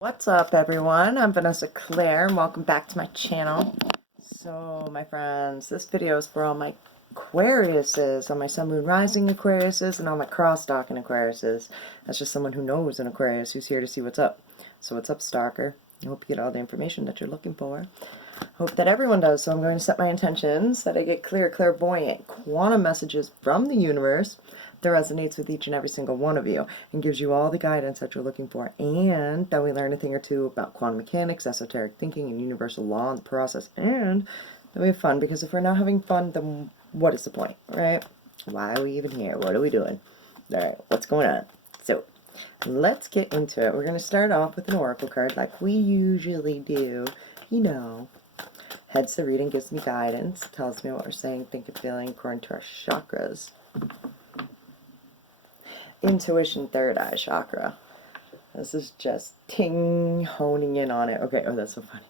What's up, everyone? I'm Vanessa Claire, and welcome back to my channel. So, my friends, this video is for all my Aquariuses, all my Sun, Moon, Rising Aquariuses, and all my cross-stalking Aquariuses. That's just someone who knows an Aquarius who's here to see what's up. So what's up, stalker? I hope you get all the information that you're looking for. Hope that everyone does. So I'm going to set my intentions that I get clear, clairvoyant, quantum messages from the universe that resonates with each and every single one of you and gives you all the guidance that you're looking for, and that we learn a thing or two about quantum mechanics, esoteric thinking, and universal law and the process, and that we have fun, because if we're not having fun, then what is the point, right? Why are we even here? What are we doing? Alright, what's going on? So, let's get into it. We're going to start off with an oracle card like we usually do. You know, heads the reading, gives me guidance, tells me what we're saying, thinking, feeling according to our chakras. Intuition, third eye chakra. This is just ting, honing in on it. Okay, oh, that's so funny.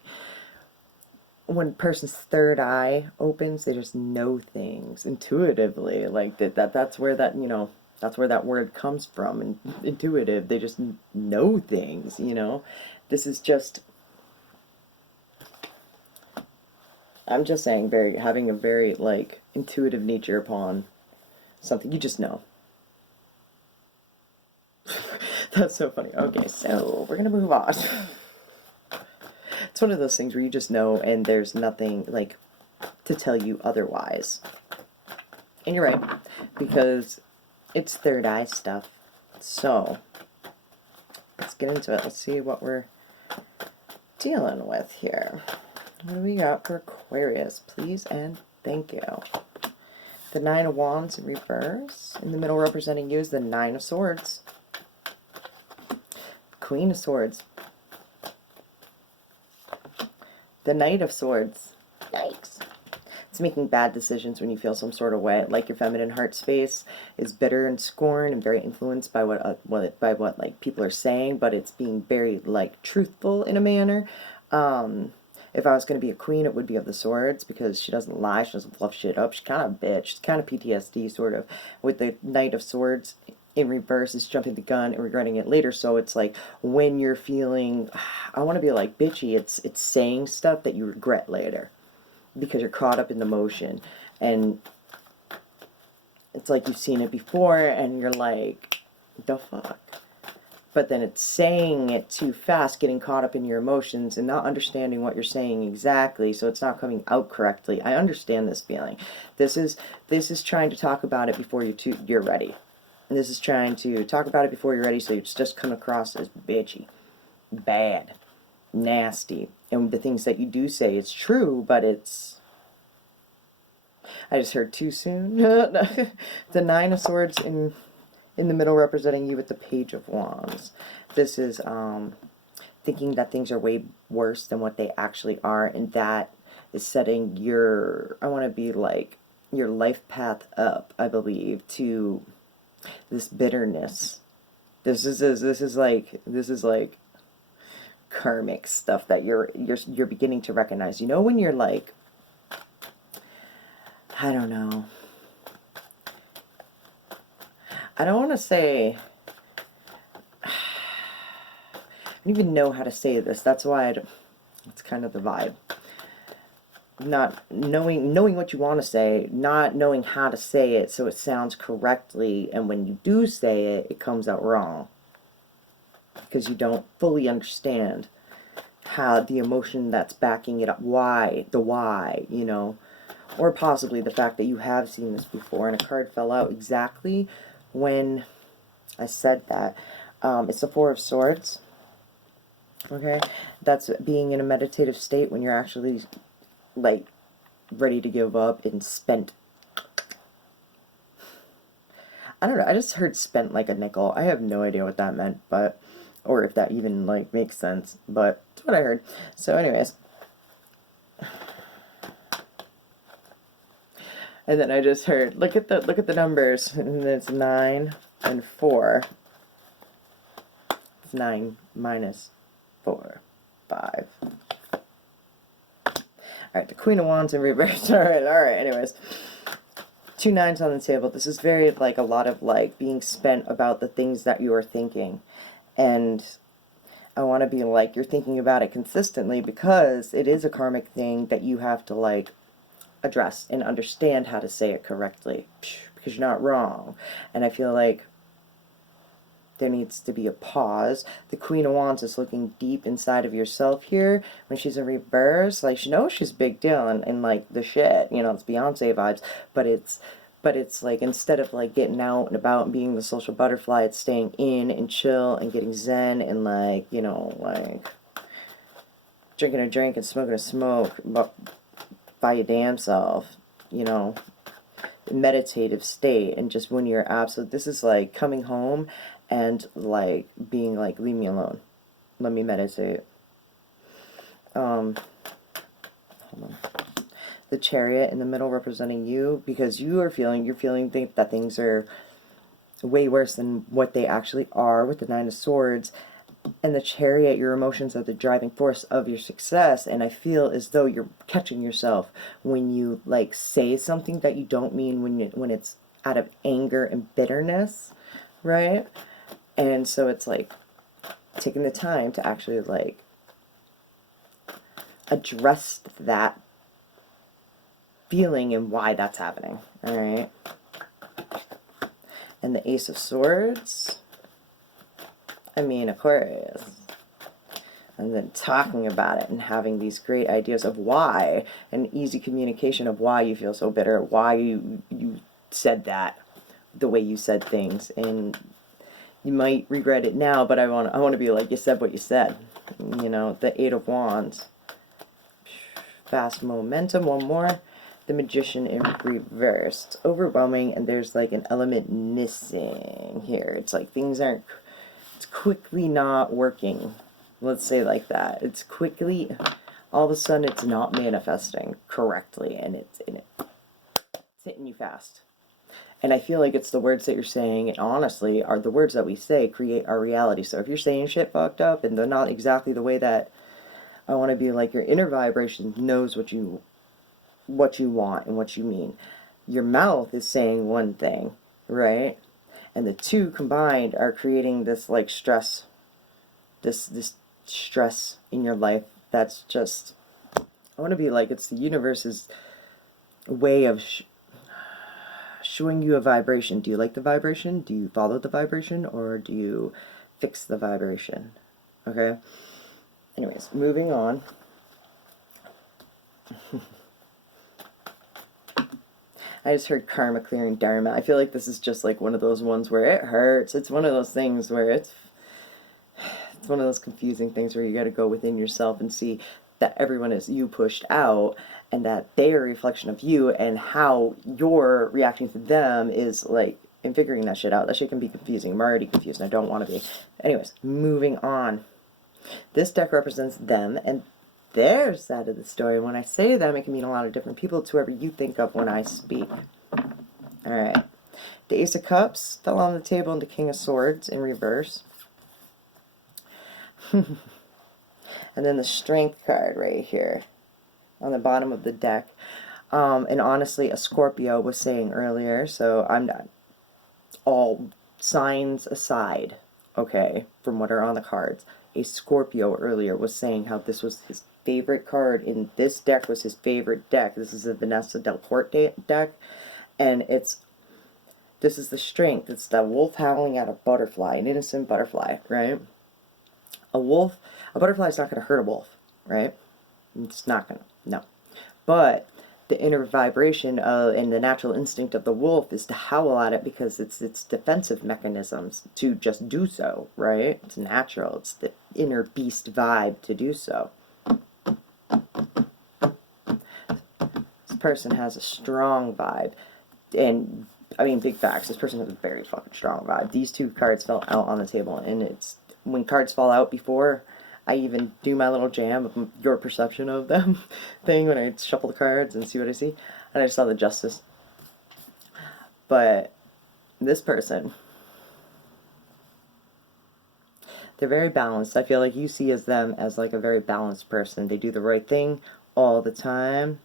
When a person's third eye opens, they just know things intuitively. Like that's where that, that's where that word comes from. And intuitive, they just know things, This is just, I'm just saying, having a very, like, intuitive nature upon something. You just know. That's so funny. Okay, so we're gonna move on. It's one of those things where you just know and there's nothing, like, to tell you otherwise. And you're right, because it's third eye stuff. So, let's get into it. Let's see what we're dealing with here. What do we got for Aquarius? Please and thank you. The Nine of Wands in reverse. In the middle representing you is the Nine of Swords. Queen of Swords. The Knight of Swords. Yikes. It's making bad decisions when you feel some sort of way. Like your feminine heart space is bitter and scorn and very influenced by what like people are saying, but it's being very, like, truthful in a manner. If I was going to be a queen, it would be of the swords, because she doesn't lie, she doesn't fluff shit up. She's kind of a bitch. She's kind of PTSD, sort of. With the Knight of Swords in reverse, is jumping the gun and regretting it later. So it's like, when you're feeling, I want to be like bitchy, it's saying stuff that you regret later because you're caught up in the motion, and it's like you've seen it before and you're like, the fuck. But then it's saying it too fast, getting caught up in your emotions and not understanding what you're saying exactly, so it's not coming out correctly. I understand this feeling. This is trying to talk about it before you're ready. And this is trying to talk about it before you're ready, so it's just come across as bitchy, bad, nasty. And the things that you do say, it's true, but it's... I just heard too soon. The Nine of Swords in the middle representing you with the Page of Wands. This is thinking that things are way worse than what they actually are, and that is setting your, I want to be like, your life path up, I believe, to this bitterness. This is like karmic stuff that you're beginning to recognize. You know, when you're like, I don't know, I don't want to say, I don't even know how to say this. That's why it's kind of the vibe. Not knowing what you want to say, not knowing how to say it so it sounds correctly, and when you do say it, it comes out wrong. Because you don't fully understand how the emotion that's backing it up, why, or possibly the fact that you have seen this before, and a card fell out exactly when I said that. It's the Four of Swords. Okay, that's being in a meditative state when you're actually, like, ready to give up and spent. I don't know, I just heard spent like a nickel. I have no idea what that meant, but, or if that even, like, makes sense, but it's what I heard. So anyways, and then I just heard, look at the numbers, and it's 9 and 4. It's 9 minus 4, 5. Alright, the Queen of Wands in reverse. Alright, anyways. 2 nines on the table. This is very, like, a lot of, like, being spent about the things that you are thinking. And I want to be like, you're thinking about it consistently because it is a karmic thing that you have to like address and understand how to say it correctly, because you're not wrong. And I feel like there needs to be a pause. The Queen of Wands is looking deep inside of yourself here. When she's in reverse, like, she knows she's a big deal and like the shit, you know, it's Beyonce vibes, but it's like, instead of like getting out and about and being the social butterfly, it's staying in and chill and getting zen and like, you know, like drinking a drink and smoking a smoke by your damn self, you know, meditative state. And just when you're absolute, this is like coming home and like being like, leave me alone, let me meditate. Hold on. The Chariot in the middle representing you, because you're feeling that things are way worse than what they actually are, with the Nine of Swords. And the Chariot, your emotions are the driving force of your success. And I feel as though you're catching yourself when you like say something that you don't mean, when it's out of anger and bitterness, right? And so it's like taking the time to actually like address that feeling and why that's happening. All right. And the Ace of Swords, I mean, Aquarius. And then talking about it and having these great ideas of why, and easy communication of why you feel so bitter, why you said that the way you said things. And you might regret it now, but I want to be like, you said what you said. You know, the Eight of Wands. Fast momentum, one more. The Magician in reverse. It's overwhelming, and there's like an element missing here. It's like things aren't, it's quickly not working. Let's say like that. It's quickly, all of a sudden it's not manifesting correctly, and it's hitting you fast. And I feel like it's the words that you're saying, and honestly, are the words that we say create our reality. So if you're saying shit fucked up and they're not exactly the way that I want to be, like, your inner vibration knows what you want and what you mean. Your mouth is saying one thing, right? And the two combined are creating this like stress, this stress in your life that's just, I want to be like, it's the universe's way of showing you a vibration. Do you like the vibration? Do you follow the vibration? Or do you fix the vibration? Okay? Anyways, moving on. I just heard karma clearing dharma. I feel like this is just like one of those ones where it hurts. It's one of those things where it's one of those confusing things where you got to go within yourself and see that everyone is you pushed out, and that they are a reflection of you, and how you're reacting to them is like, and figuring that shit out. That shit can be confusing. I'm already confused and I don't want to be. Anyways, moving on. This deck represents them and their side of the story. And when I say them, it can mean a lot of different people. It's whoever you think of when I speak. Alright. The Ace of Cups fell on the table into King of Swords in reverse. And then the Strength card right here on the bottom of the deck. And honestly, a Scorpio was saying earlier, so I'm not, all signs aside, okay, from what are on the cards, a Scorpio earlier was saying how this was his favorite card in this deck, was his favorite deck. This is a Vanessa Delport deck, and this is the Strength. It's the wolf howling at a butterfly, an innocent butterfly, right? A butterfly is not going to hurt a wolf, right? It's not going to, no. But the inner vibration and the natural instinct of the wolf is to howl at it, because it's defensive mechanisms to just do so, right? It's natural. It's the inner beast vibe to do so. This person has a strong vibe. And, I mean, big facts. This person has a very fucking strong vibe. These two cards fell out on the table, and it's, when cards fall out before I even do my little jam of your perception of them thing, when I shuffle the cards and see what I see, and I just saw the Justice. But this person, they're very balanced. I feel like you see them as like a very balanced person. They do the right thing all the time.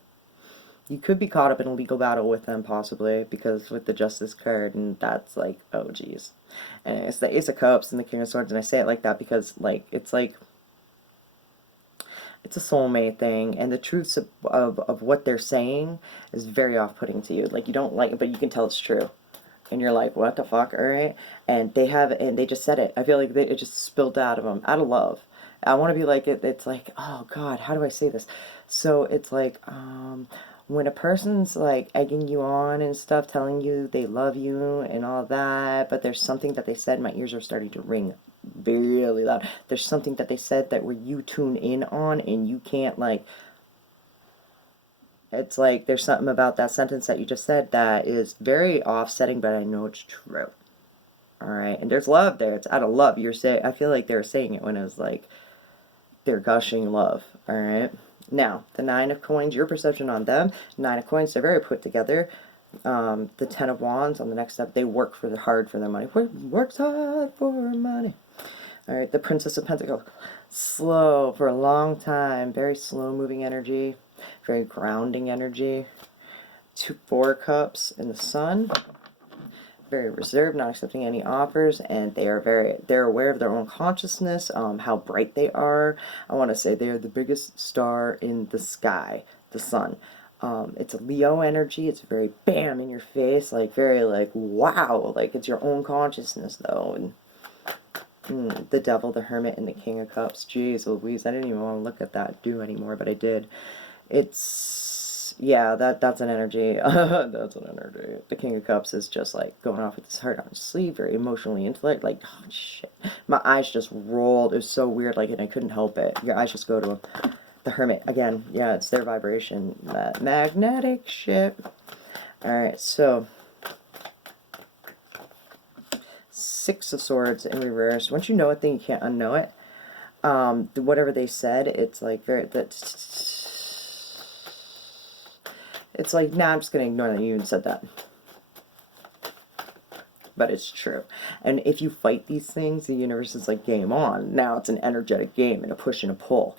You could be caught up in a legal battle with them, possibly, because with the Justice card, and that's like, oh geez. And it's the Ace of Cups and the King of Swords, and I say it like that because, like, it's like it's a soulmate thing, and the truths of what they're saying is very off-putting to you. Like, you don't like it, but you can tell it's true. And you're like, what the fuck, all right? And they just said it. I feel like it just spilled out of them, out of love. I want to be like, it's like, oh God, how do I say this? So it's like, when a person's like egging you on and stuff, telling you they love you and all that, but there's something that they said, my ears are starting to ring really loud. There's something that they said that where you tune in on and you can't like, it's like there's something about that sentence that you just said that is very offsetting, but I know it's true. All right, and there's love there. It's out of love. You're saying, I feel like they were saying it when it was like they're gushing love. All right. Now the 9 of coins. Your perception on them. 9 of coins. They're very put together. The 10 of wands on the next step. They work hard for their money. Works hard for money. All right. The Princess of Pentacles. Slow for a long time. Very slow moving energy. Very grounding energy. 4 cups in the Sun. Very reserved, not accepting any offers, and they're aware of their own consciousness, how bright they are. I want to say they are the biggest star in the sky, the Sun. It's a Leo energy. It's very bam in your face, like very like wow, like it's your own consciousness though. And the Devil, the Hermit, and the King of Cups. Jeez Louise, I didn't even want to look at that anymore, but I did. It's, yeah, that's an energy. That's an energy. The King of Cups is just like going off with his heart on his sleeve, very emotionally intellect. Like, oh shit, my eyes just rolled. It was so weird, like, and I couldn't help it. Your eyes just go to him. The Hermit again. Yeah, it's their vibration. That magnetic shit. All right, so 6 of Swords in reverse. Once you know a thing, you can't unknow it. Whatever they said, it's like very it's like, nah, I'm just gonna ignore that you even said that. But it's true. And if you fight these things, the universe is like, game on. Now it's an energetic game and a push and a pull.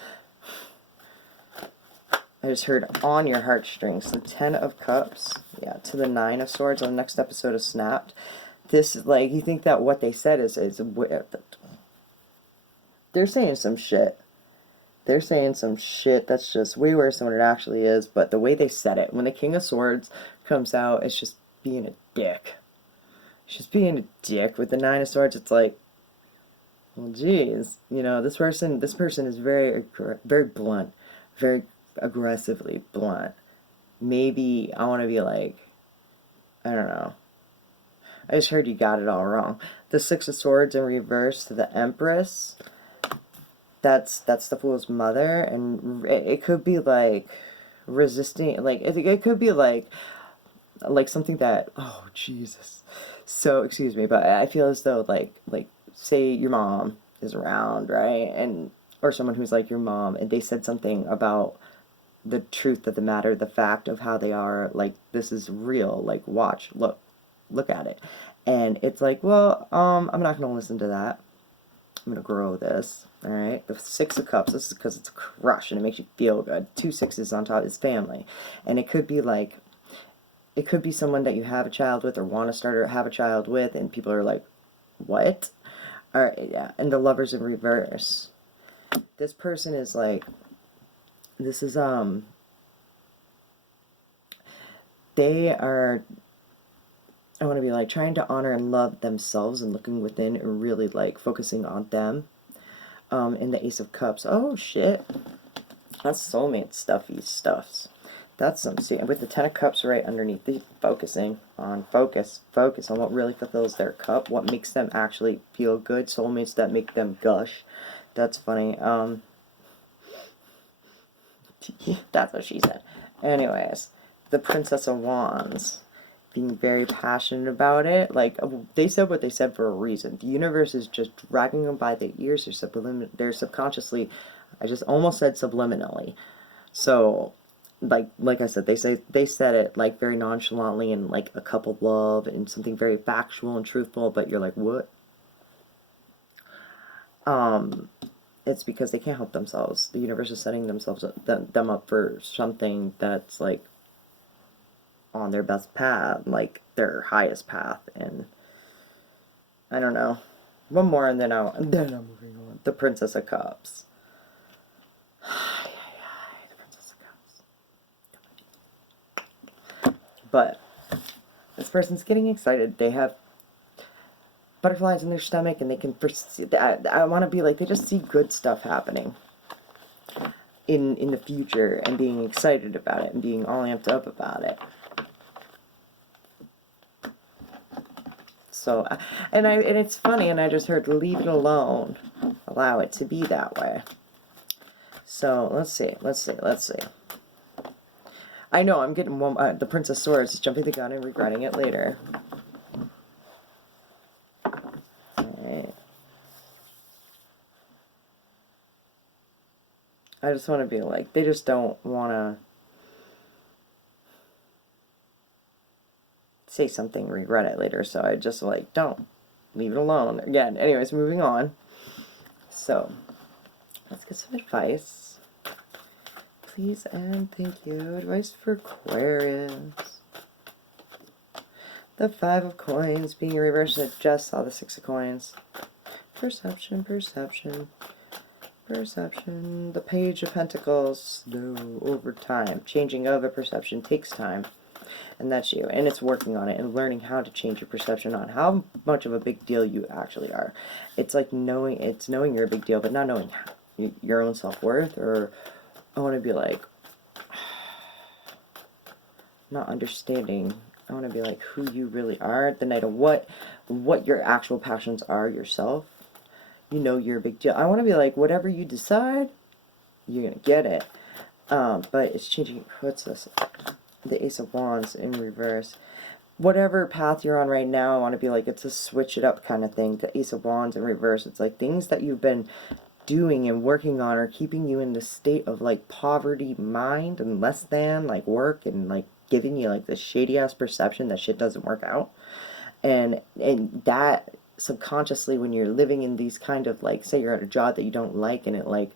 I just heard on your heartstrings. The 10 of Cups. Yeah, to the 9 of Swords on the next episode of Snapped. This is like, you think that what they said is they're saying some shit. They're saying some shit that's just way worse than what it actually is, but the way they said it, when the King of Swords comes out, it's just being a dick. It's just being a dick. With the 9 of Swords, it's like, well, geez, you know, this person is very blunt, very aggressively blunt. Maybe I want to be like, I don't know. I just heard you got it all wrong. The 6 of Swords in reverse to the Empress. That's the Fool's mother, and it could be like resisting, like it could be like something that, oh Jesus, so excuse me, but I feel as though like say your mom is around, right, and or someone who's like your mom, and they said something about the truth of the matter, the fact of how they are, like this is real, like watch, look at it, and it's like, well, I'm not gonna listen to that. I'm going to grow this. All right. The 6 of Cups. This is because it's a crush and it makes you feel good. 2 sixes on top is family. And it could be like, it could be someone that you have a child with or want to start or have a child with. And people are like, what? All right. Yeah. And the Lovers in reverse. This person is like, this is, they are, I want to be like trying to honor and love themselves and looking within and really like focusing on them. In the Ace of Cups. Oh shit. That's soulmate stuffs. That's some, see, with the 10 of Cups right underneath, the focus on what really fulfills their cup, what makes them actually feel good, soulmates that make them gush. That's funny. That's what she said. Anyways, the Princess of Wands. Being very passionate about it. Like, they said what they said for a reason. The universe is just dragging them by the ears. They're subconsciously, I just almost said subliminally. So, like I said, they said it like very nonchalantly and like a cup of love and something very factual and truthful, but you're like, what? It's because they can't help themselves. The universe is setting them up for something that's like on their best path, like their highest path, and I don't know. One more and then I'm moving on. The Princess of Cups. But this person's getting excited. They have butterflies in their stomach, and they can foresee. I want to be like, they just see good stuff happening in the future, and being excited about it, and being all amped up about it. So, and it's funny, and I just heard, leave it alone. Allow it to be that way. So, let's see. I know, I'm getting one, the Prince of Swords is jumping the gun and regretting it later. Alright. I just want to be like, they just don't want to say something, regret it later, so I just like, don't. Leave it alone. Again, anyways, moving on. So, let's get some advice. Please and thank you. Advice for Aquarius. The 5 of Coins being reversed. I just saw the 6 of Coins. Perception. The Page of Pentacles. Slow over time. Changing of a perception takes time. And that's you. And it's working on it and learning how to change your perception on how much of a big deal you actually are. It's like knowing you're a big deal, but not knowing your own self-worth, or I want to be like, not understanding. I want to be like who you really are at the night of what your actual passions are yourself. You know you're a big deal. I want to be like, whatever you decide, you're going to get it. But it's changing. What's this? The Ace of Wands in reverse. Whatever path you're on right now, I want to be like, it's a switch it up kind of thing. The Ace of Wands in reverse. It's like things that you've been doing and working on are keeping you in the state of like poverty mind and less than like work, and like giving you like this shady ass perception that shit doesn't work out. And that subconsciously, when you're living in these kind of like, say you're at a job that you don't like, and it like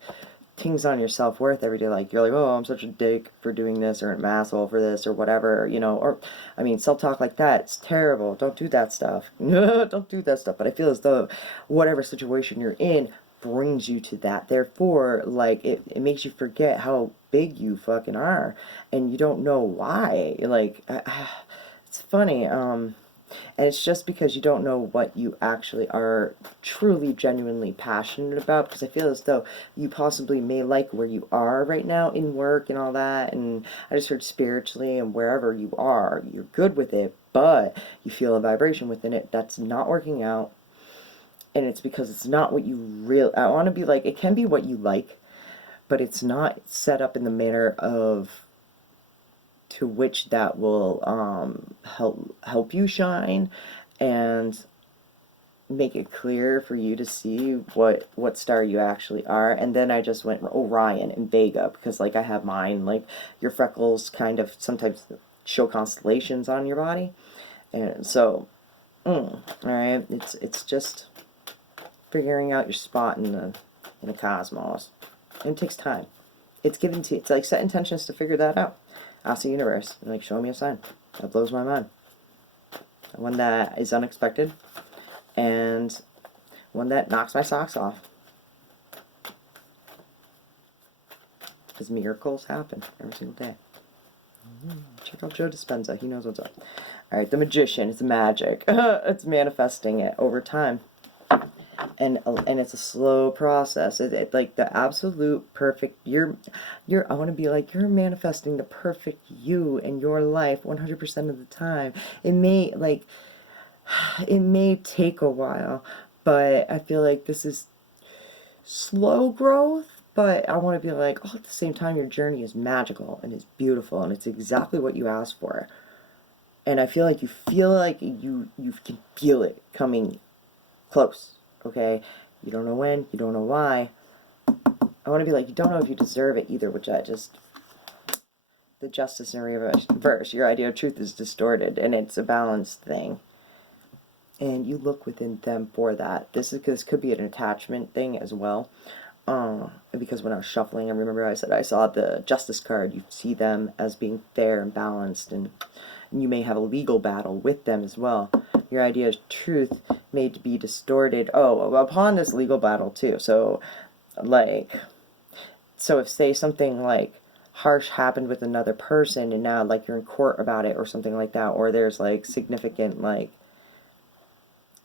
tings on your self-worth every day, like you're like, oh, I'm such a dick for doing this, or an asshole for this, or whatever, you know, or I mean, self-talk like that, it's terrible. Don't do that stuff. Don't do that stuff. But I feel as though whatever situation you're in brings you to that. Therefore, like it makes you forget how big you fucking are, and you don't know why. Like it's funny, and it's just because you don't know what you actually are truly, genuinely passionate about. Because I feel as though you possibly may like where you are right now in work and all that. And I just heard spiritually, and wherever you are, you're good with it. But you feel a vibration within it that's not working out. And it's because it's not what you really... I want to be like, it can be what you like, but it's not set up in the manner of... to which that will help you shine and make it clear for you to see what star you actually are. And then I just went Orion and Vega, because like I have mine, like your freckles kind of sometimes show constellations on your body. And so all right, it's just figuring out your spot in the cosmos. And it takes time. It's given to you. It's like set intentions to figure that out. Ask the universe, like, show me a sign. That blows my mind. One that is unexpected, and one that knocks my socks off. Because miracles happen every single day. Check out Joe Dispenza. He knows what's up. Alright, the Magician. It's magic. It's manifesting it over time. And it's a slow process. It like the absolute perfect. I want to be like, you're manifesting the perfect you in your life 100% of the time. It may take a while, but I feel like this is slow growth. But I want to be like, oh, at the same time, your journey is magical and it's beautiful, and it's exactly what you asked for. And I feel like you can feel it coming close. Okay, you don't know when, you don't know why. I want to be like, you don't know if you deserve it either, which the Justice in reverse. Your idea of truth is distorted, and it's a balanced thing. And you look within them for that. This could be an attachment thing as well. Because when I was shuffling, I remember I said I saw the Justice card. You see them as being fair and balanced, and you may have a legal battle with them as well. Your idea of truth may be distorted. Oh, upon this legal battle too. So, if say something like harsh happened with another person and now like you're in court about it or something like that, or there's like significant like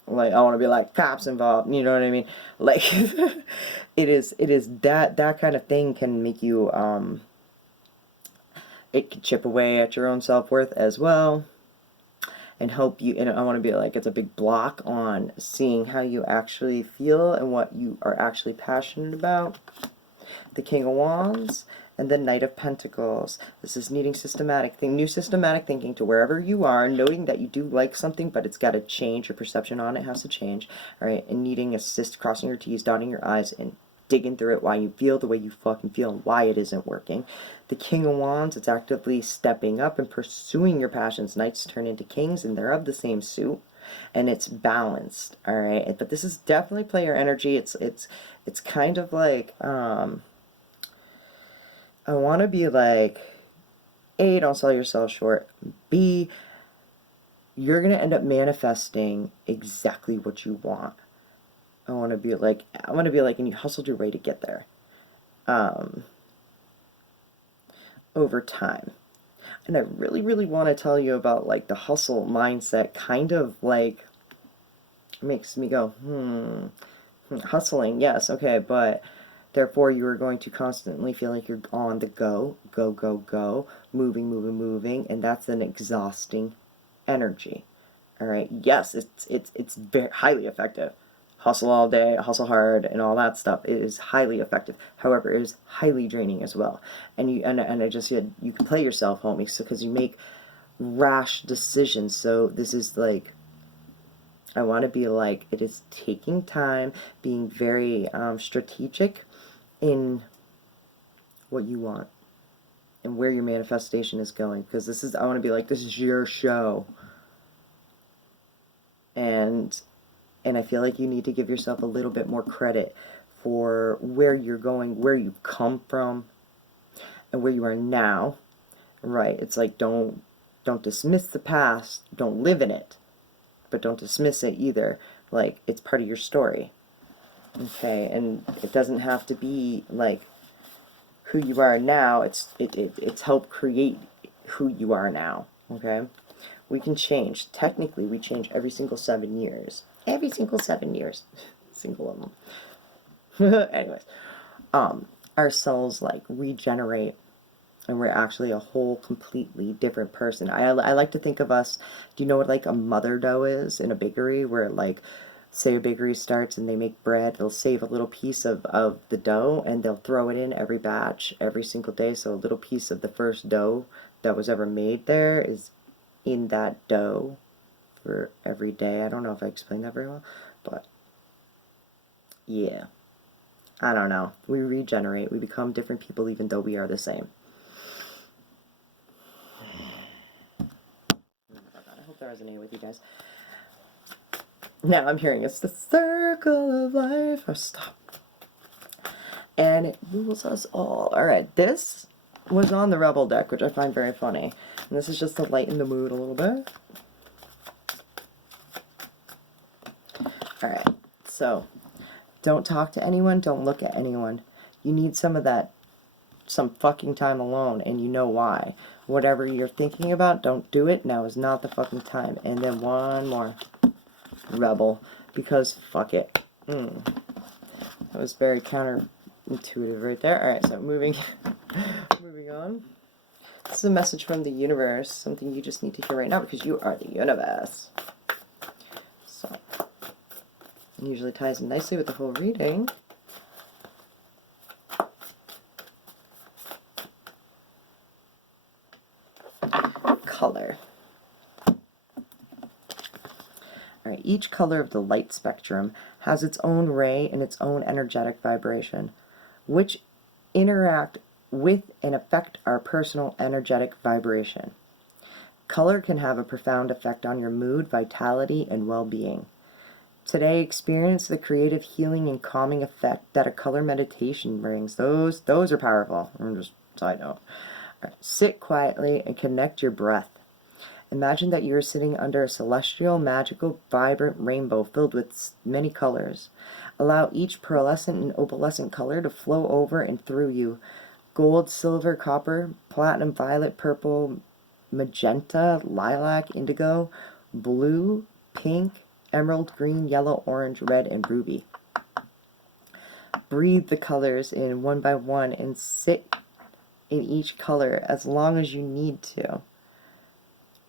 I want to be like cops involved, you know what I mean? Like it is that kind of thing can make you it can chip away at your own self-worth as well, and help you, and I want to be like, it's a big block on seeing how you actually feel and what you are actually passionate about. The King of Wands and the Knight of Pentacles. This is needing new systematic thinking to wherever you are, noting that you do like something, but it's got to change. Your perception on it has to change, all right? And needing assist, crossing your T's, dotting your I's, and digging through it, why you feel the way you fucking feel and why it isn't working. The King of Wands, it's actively stepping up and pursuing your passions. Knights turn into kings, and they're of the same suit. And it's balanced, all right? But this is definitely player energy. It's kind of like, I want to be like, A, don't sell yourself short. B, you're going to end up manifesting exactly what you want. I want to be like, and you hustled your way to get there. Over time. And I really, really want to tell you about like the hustle mindset, kind of like makes me go, hustling, yes, okay, but therefore you are going to constantly feel like you're on the go, moving, and that's an exhausting energy. All right, yes, it's very highly effective. Hustle all day, hustle hard, and all that stuff. It is highly effective. However, it is highly draining as well. And I just said you can play yourself, homies, because you make rash decisions. So this is like, I want to be like, it is taking time, being very strategic in what you want and where your manifestation is going. Because this is, I want to be like, this is your show. And I feel like you need to give yourself a little bit more credit for where you're going, where you've come from, and where you are now. Right? It's like, don't dismiss the past. Don't live in it. But don't dismiss it either. Like, it's part of your story. Okay? And it doesn't have to be like who you are now. It's helped create who you are now. Okay? We can change. Technically, we change every single 7 years. Every single 7 years. Single of them. Anyways. Our cells, like, regenerate. And we're actually a whole completely different person. I like to think of us, do you know what, like, a mother dough is in a bakery? Where, like, say a bakery starts and they make bread, they'll save a little piece of the dough, and they'll throw it in every batch, every single day. So a little piece of the first dough that was ever made there is in that dough for every day. I don't know if I explained that very well, but yeah, I don't know. We regenerate. We become different people even though we are the same. I hope that resonated with you guys. Now I'm hearing it's the circle of life. Oh, stop. And it rules us all. Alright, this was on the Rebel deck, which I find very funny. And this is just to lighten the mood a little bit. Alright, so don't talk to anyone, don't look at anyone. You need some fucking time alone, and you know why. Whatever you're thinking about, don't do it. Now is not the fucking time. And then one more. Rebel. Because fuck it. That was very counterintuitive right there. Alright, so moving on. This is a message from the universe. Something you just need to hear right now because you are the universe. So, it usually ties in nicely with the whole reading. Color. Alright, each color of the light spectrum has its own ray and its own energetic vibration, which interact with and affect our personal energetic vibration. Color can have a profound effect on your mood, vitality, and well-being. Today, experience the creative healing and calming effect that a color meditation brings. Those are powerful. Just side note. Right. Sit quietly and connect your breath. Imagine that you are sitting under a celestial, magical, vibrant rainbow filled with many colors. Allow each pearlescent and opalescent color to flow over and through you, gold, silver, copper, platinum, violet, purple, magenta, lilac, indigo, blue, pink, emerald, green, yellow, orange, red, and ruby. Breathe the colors in one by one and sit in each color as long as you need to.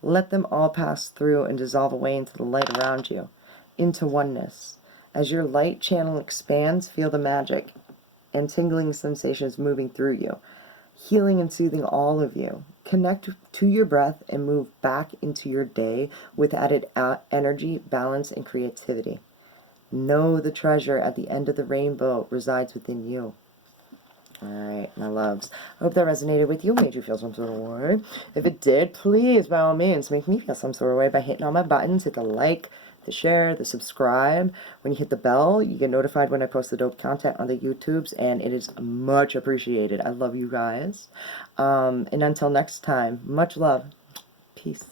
Let them all pass through and dissolve away into the light around you, into oneness. As your light channel expands, feel the magic and tingling sensations moving through you, healing and soothing all of you. Connect to your breath and move back into your day with added energy, balance, and creativity. Know the treasure at the end of the rainbow resides within you. Alright, my loves. I hope that resonated with you, made you feel some sort of way. If it did, please, by all means, make me feel some sort of way by hitting all my buttons. Hit the like, the share, the subscribe. When you hit the bell, you get notified when I post the dope content on the YouTubes, and it is much appreciated. I love you guys. And until next time, much love. Peace.